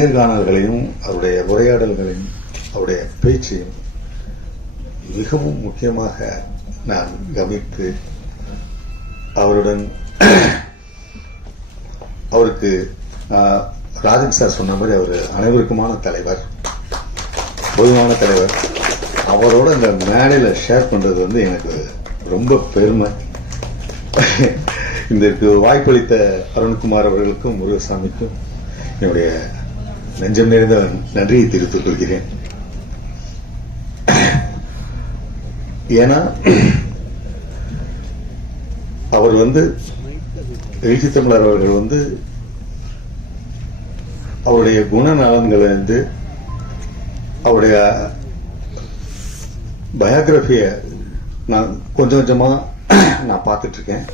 நேர்காணல்களையும் அவருடைய உரையாடல்களையும் அவருடைய பேச்சையும் மிகவும் முக்கியமாக நான் கவனித்து அவருடன் அவருக்கு ராஜன் சார் சொன்ன மாதிரி அவர் அனைவருக்குமான தலைவர், பொதுவான தலைவர். அவரோட இந்த மேடையில் ஷேர் பண்றது வந்து எனக்கு ரொம்ப பெருமை. இதற்கு வாய்ப்பளித்த அருண்குமார் அவர்களுக்கும் முருகசாமிக்கும் என்னுடைய நெஞ்சம் நிறைந்த நன்றியை தெரிவித்துக் கொள்கிறேன். ஏன்னா அவர் வந்து எழுச்சி தமிழர் அவர்கள் வந்து அவருடைய குணநலன்களை வந்து அவருடைய பயோகிராபிய நான் கொஞ்சம் கொஞ்சமா நான் பார்த்துட்டு இருக்கேன்.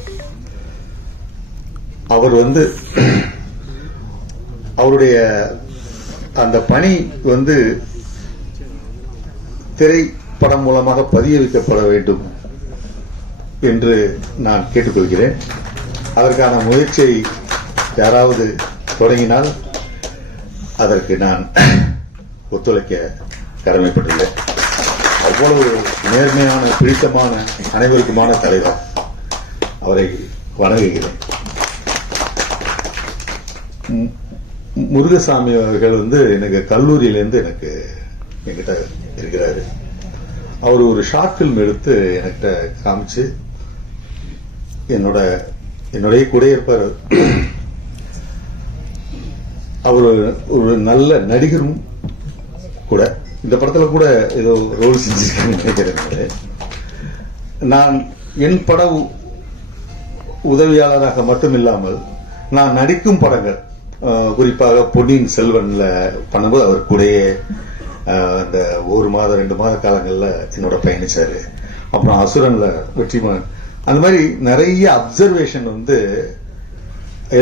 அவர் வந்து அவருடைய அந்த பணி வந்து திரைப்படம் மூலமாக பதிய வைக்கப்பட வேண்டும் என்று நான் கேட்டுக்கொள்கிறேன். அதற்கான முயற்சியை யாராவது தொடங்கினால் அதற்கு நான் ஒத்துழைக்க கடமைப்பட்டுள்ளேன். அவ்வளவு நேர்மையான, பிடித்தமான, அனைவருக்குமான தலைவர். அவரை வணங்குகிறேன். முருகசாமி அவர்கள் வந்து எனக்கு கல்லூரியிலேருந்து என்கிட்ட இருக்கிறாரு. அவர் ஒரு ஷார்ட் பிலிம் எடுத்து என்கிட்ட காமிச்சு என்னுடைய கூட இருப்பார். அவர் ஒரு நல்ல நடிகரும் கூட. இந்த படத்துல கூட ஏதோ ரோல் செஞ்சிருக்கேன்னு நினைக்கிறேன். நான் என் பட உதவியாளராக மட்டுமில்லாமல் நான் நடிக்கும் படங்கள், குறிப்பாக பொன்னியின் செல்வன்ல பண்ணும்போது அவர் கூடயே அந்த 1 மாதம் 2 மாத காலங்கள்ல என்னோட பயணிச்சாரு. அப்புறம் அசுரன்ல வெற்றிமான், அந்த மாதிரி நிறைய அப்சர்வேஷன் வந்து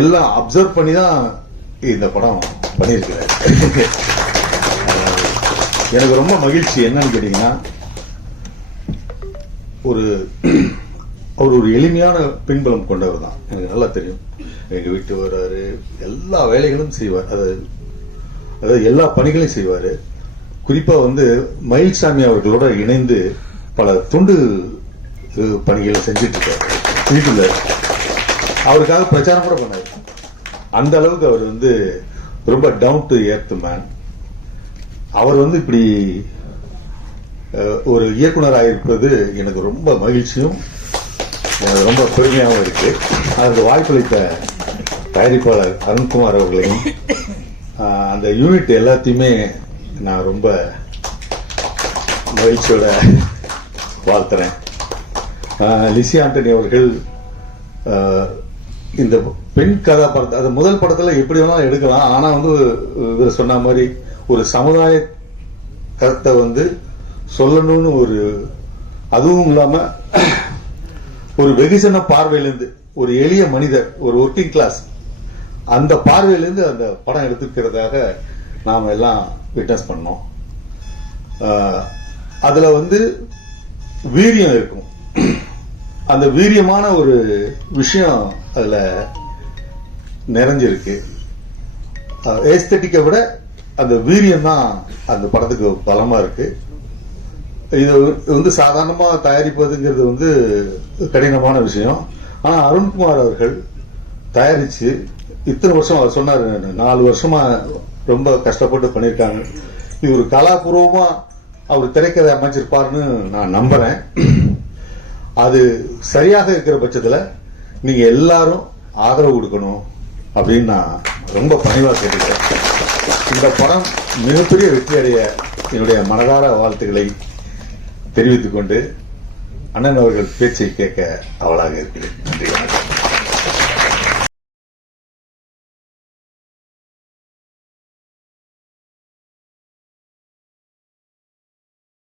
எல்லாம் அப்சர்வ் பண்ணி தான் இந்த படம் பண்ணியிருக்கிறாரு. எனக்கு ரொம்ப மகிழ்ச்சி என்னன்னு கேட்டீங்கன்னா, அவர் ஒரு எளிமையான பின்புலம் கொண்டவர் தான். எனக்கு நல்லா தெரியும். எங்க வீட்டு வர்றாரு, எல்லா வேலைகளும் செய்வார், அதாவது எல்லா பணிகளையும் செய்வாரு. குறிப்பா வந்து மயில்சாமி அவர்களோட இணைந்து பல துண்டு பணிகளை செஞ்சிட்டு இருக்காரு வீட்டுல. அவருக்காக பிரச்சாரம் கூட பண்ணாரு. அந்த அளவுக்கு அவர் வந்து ரொம்ப டவுன் டு எர்த் மேன். அவர் வந்து இப்படி ஒரு இயக்குனராக இருப்பது எனக்கு ரொம்ப மகிழ்ச்சியும் எனக்கு ரொம்ப பெருமையாகவும் இருக்கு. அதற்கு வாய்ப்பளித்த தயாரிப்பாளர் அருண்குமார் அவர்களையும் அந்த யூனிட் எல்லாத்தையுமே நான் ரொம்ப மகிழ்ச்சியோட வாழ்த்துறேன். லிசி ஆண்டனி அவர்கள் இந்த பெண் கதாபாத்திரத்தை, அது முதல் படத்துல எப்படி வேணாலும் எடுக்கலாம். ஆனா வந்து இவர் சொன்ன மாதிரி ஒரு சமுதாய கருத்தை வந்து சொல்லணும்னு அதுவும் இல்லாம ஒரு வெகுஜன பார்வையிலிருந்து, ஒரு எளிய மனிதர், ஒரு ஒர்க்கிங் கிளாஸ், அந்த பார்வையிலிருந்து அந்த படம் எடுத்துக்கிறதாக நாம எல்லாம் விட்னஸ் பண்ணோம். அதுல வந்து வீரியம் இருக்கும். அந்த வீரியமான ஒரு விஷயம் அதுல நிறைஞ்சிருக்கு. ஏஸ்தட்டிக்கை விட அந்த வீரியம் தான் அந்த படத்துக்கு பலமா இருக்கு. இது வந்து சாதாரணமா தயாரிப்பதுங்கிறது வந்து கடினமான விஷயம். ஆனா அருண்குமார் அவர்கள் தயாரிச்சு இத்தனை வருஷம், அவர் சொன்னாரு 4 வருஷமா ரொம்ப கஷ்டப்பட்டு பண்ணியிருக்காங்க. இது ஒரு கலாபூர்வமா அவர் திரைக்கதை அமைச்சிருப்பாருன்னு நான் நம்புறேன். அது சரியாக இருக்கிற பட்சத்துல நீங்க எல்லாரும் ஆதரவு கொடுக்கணும் அப்படின்னு நான் ரொம்ப பணிவா கேட்டுக்கிறேன். இந்த படம் மிகப்பெரிய வெற்றி அடைய என்னுடைய மனதார வாழ்த்துக்களை தெரிவித்துக் கொண்டு அண்ணன் அவர்கள் பேச்சை கேட்க அவளாக இருக்கிறேன். நன்றி.